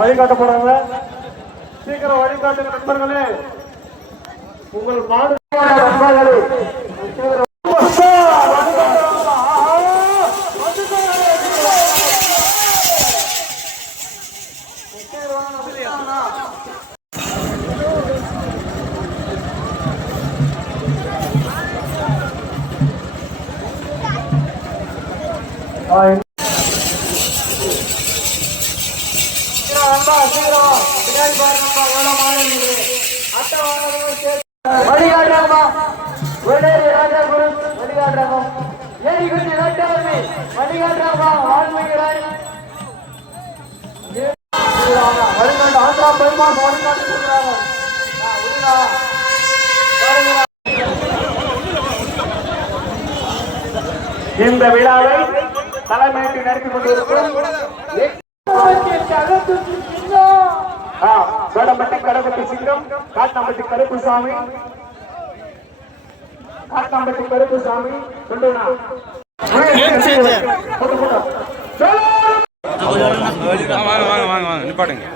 வழிகாட்ட போறாங்க சீக்கிரம் வழிகாட்டு நண்பர்களே. உங்கள் மாடு நண்பர்களே. விடேரி ராஜாபுரம், வழிகாட்டுறாங்க. ஏரிக்குட்டி வேட்டாளி, வழிகாட்டுறாங்கப்பா, வால்மீகிராய். ஏ- வழிகாட்டு, ஆந்திரா பெருமாள் வழிகாட்டு கொடுக்குறாங்க. இந்த விழாவை தலைமையேற்று நடத்தி கொண்டிருக்கும் ஆ, வேடம்பட்டி சிங்கம் காட்டாம்பட்டி கருப்பு சாமி காட்டாம்பட்டி கருப்பு சாமி சொல்லுண்ணா வாங்க வாங்க வாங்க நிப்பாட்டுங்க.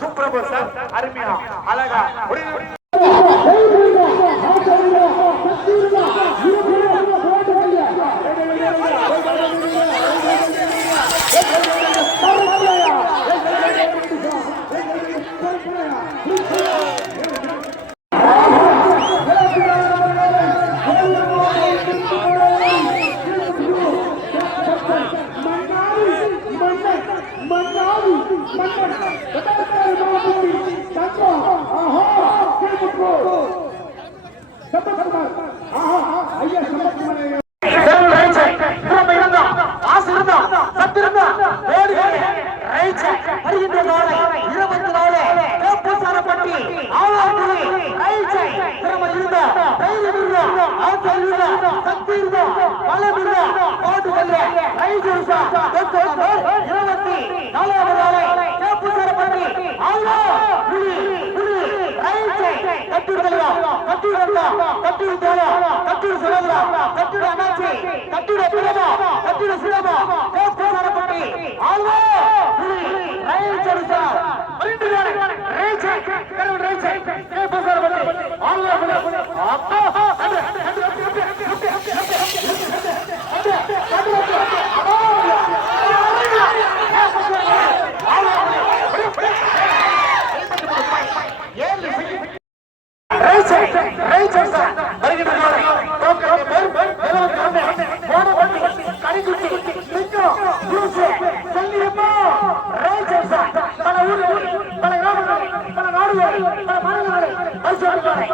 சுப்ரபு சார் அருமையா அழகா வருகின்ற நாளை இருபத்தி நாலு பூசாரப்பட்டி ஆளாக்குவி கைச்சை திறமை இருந்த தைரியம் இருந்த ஆற்றல் இருந்த சக்தி இருந்த பலம் இருந்த பாட்டு வெல்ல கைது இருபத்தி நாலாவது நாளை பூசாரப்பட்டி ஆளா கட்டுடலையா கட்டுடலையா கட்டுடலையா கட்டுடு சொல்லலையா கட்டுடு அண்ணாச்சி கட்டுடு அப்படியா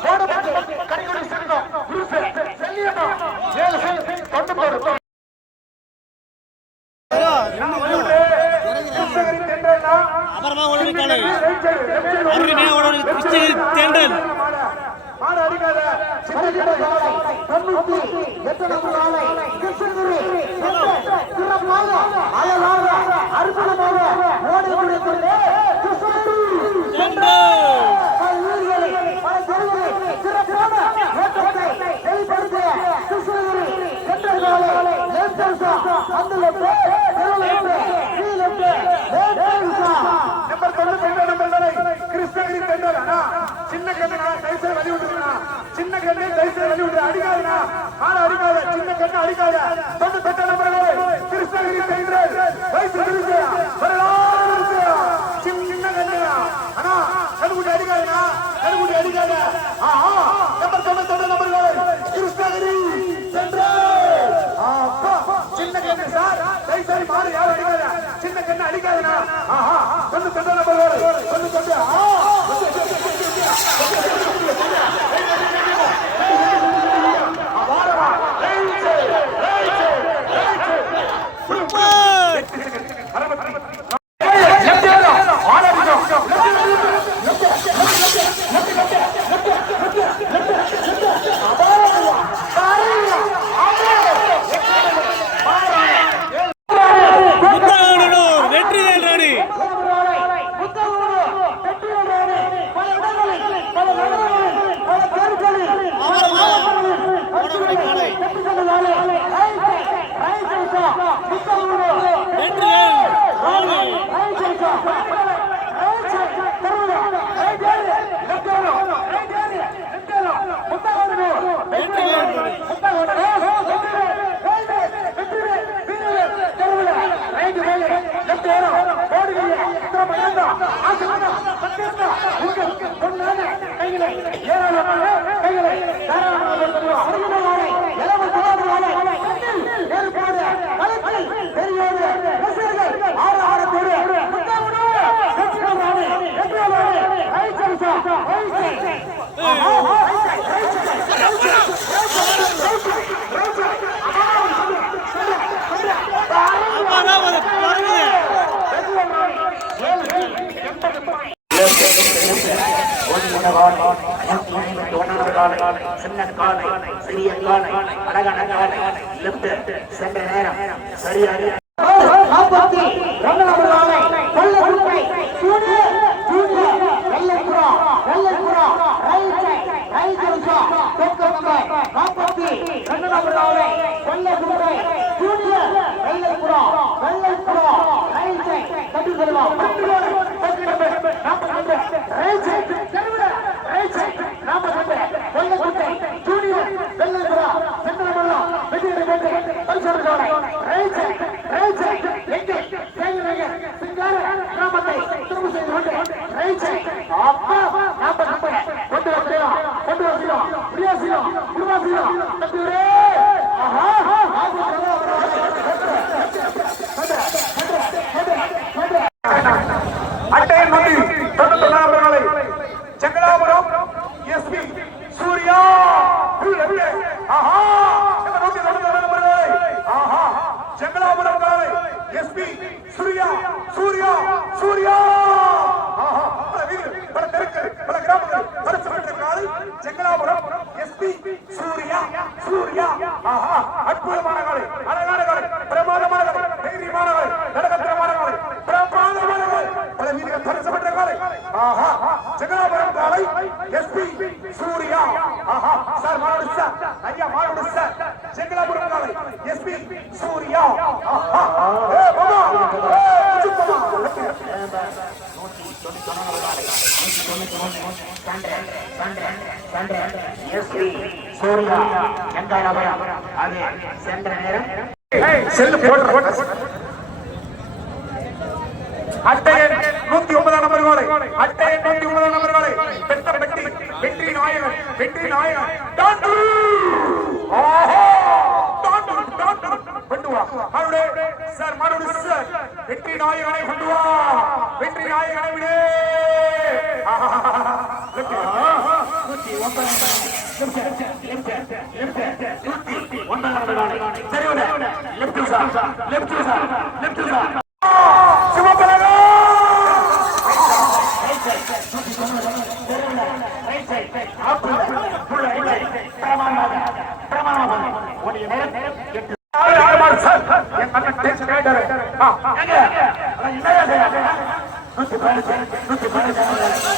போடு கிருஷ்ணகிரி தென்றல்னா அப்புறமா உடனே காலை. ரைட் சைடு லெஃப்ட் சைடு அவருமே கிருஷ்ணகிரி தேண்டல் மாடு அடிக்காத தொண்ணூத்தி எட்டு நம்பர் காலை. கிருஷ்ணகிரி சிறப்பாக அழகாக அற்புதமாக ஓடி கொண்டிருக்கிறது சின்ன கண்ணா தைசை வழி விட்டுருக்கா சின்ன கண்ணு தைசை வழி விட்டு அடிக்காதுண்ணா ஆனா அடிக்காத சின்ன கண்ணு அடிக்காத. தொண்ணூத்தி எட்டு நம்பர் கிருஷ்ணகிரி சென்டர் வயசு திருச்சியா வரலாறு திருச்சியா சின்ன கண்ணுயா அண்ணா கடுகுட்டி அடிக்காதுண்ணா கடுகுட்டி அடிக்காத. ஆஹா நம்பர் தொண்ணூத்தி எட்டு நம்பர் கிருஷ்ணகிரி சென்டர் அப்பா சின்ன கண்ணு சார் தைசை மாறு யாரும் அடிக்காத. சின்ன கண்ணு அடிக்காதுண்ணா ஆஹா தொண்ணூத்தி எட்டு நம்பர் தொண்ணூத்தி எட்டு ஆ வெற்றி வேல் ராணி சின்ன காலை சிறிய காலை அழகான காலை லெப்ட் சென்ற நேரம் நாற்பத்தி இரண்டாவது காலை கொல்லக்குட்டை ஜூனியர் ஜூனியர் வெள்ளைப்புறா வெள்ளைப்புறா ரைட் சைட் ரைட் நிமிஷம் தொக்கு நம்பர் நாற்பத்தி இரண்டாவது காலை கொல்லக்குட்டை ஜூனியர் வெள்ளைப்புறா வெள்ளைப்புறா ரைட் சைட் கட்டி செல்வம் தொக்கு நம்பர் நாற்பத்தி ரைட் சைட் ரைட் சைட் நாற்பத்தி கொல்லக்குட்டை ஜூனியர் வெள்ளைப்புறா சென்றமல்லம் வெற்றி போட்டு பரிசோதனை காலை ரைட் சைட் ரைட் சைட் எங்கே சேகரங்க சிங்கார கிராமத்தை செய்து கொண்டு ரைட் அப்பா நாற்பது கொண்டு வருகிறோம் கொண்டு வருகிறோம் ஆஹா அட்டை நம்பி தொண்ணூத்தி நாலு செங்கலாபுரம் எஸ்பி சூர்யா உள்ள, உள்ள. ஆஹா இந்த நூத்தி தொண்ணூத்தி நாலு நம்பர்களே. ஆஹா செங்கலாபுரம் காலை எஸ்பி சூர்யா சூர்யா சூர்யா! பல வீடு பல தெருக்கள் பல கிராமங்கள் பரிசு பெற்ற செங்கலாபுரம் எஸ்பி சூர்யா சூர்யா! ஆஹா அற்புதமான காலை அழகான காலை பிரமாதமான காலை தைரியமான காலை நடக்கத்திரமான காலை பிரமாதமான காலை பல வீடுகள் பரிசு காலை ஆஹா செங்கலாபுரம் காலை எஸ்பி சூர்யா! ஆஹா சார் மாரோடு சார் ஐயா மாரோடு சார்! செங்கலாபுரம் காலை எஸ்பி சூர்யா! சூர்யா செங்கலாபுரம் அது சென்ற நேரம் செல்லு போட்டு போட்டு அட்டையன் நூத்தி ஒன்பதாம் நம்பர் கோலை அட்டையன் நூத்தி ஒன்பதாம் நம்பர் கோலை பெத்த பெட்டி வெற்றி நாயகன் வெற்றி நாயகன் டாண்டு ஆஹா டாண்டு டாண்டு கொண்டு வா மறுபடியும் சார் மறுபடியும் வெற்றி நாயகனை கொண்டு வா. வெற்றி நாயகனை விடு. நூற்றி ஒன்பது லெப்ட் லெப்ட் லெப்ட் நூற்றி ஒன்பதாவது காலை சரிவிட left sir left sir left sir சிவபலகா right side நூற்றி தொண்ணூறு சரிவிட ரைட் சைடு ஆப்புள்ள புள்ள இல்லை பிரமாணமாக பிரமாணமாக உடைய நேரம் எட்டு ஆறு ஆறு மாறு சார் என் அண்ணன் டேஸ்ட் கேட்டாரு எங்க அட என்னையா செய்யாத நூற்றி பதினஞ்சு நூற்றி பதினஞ்சு.